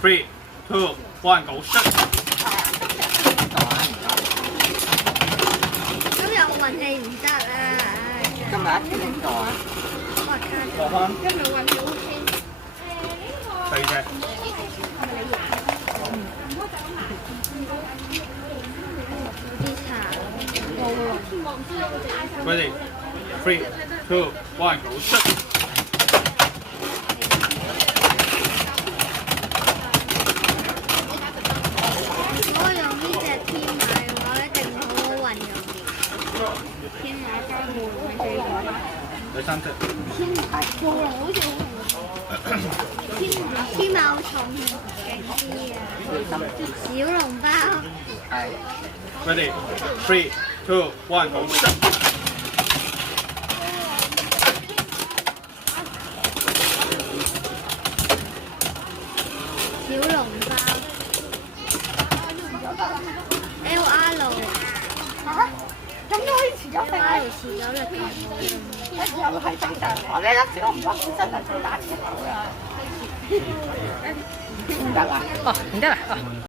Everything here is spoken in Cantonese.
Three, two, one, go shut！今日我運氣唔得啊！今日邊個啊？落翻今日運氣 OK。第二隻。啲茶。Ready, three, two, one, go shut！如果用呢隻天馬嘅話，一定好好運用嘅。天馬加慕容係最好。第三隻。天馬慕容好似好天馬好重勁啲啊！小籠包。係。 Ready, three, two, one, go shut！小籠包 ，LR 嚇？咁都可以遲咗定，LR 係？遲咗力咁好用。又係正常。我呢粒小籠包本身係最打折頭㗎。唔得啊！哦，唔得啦，哦。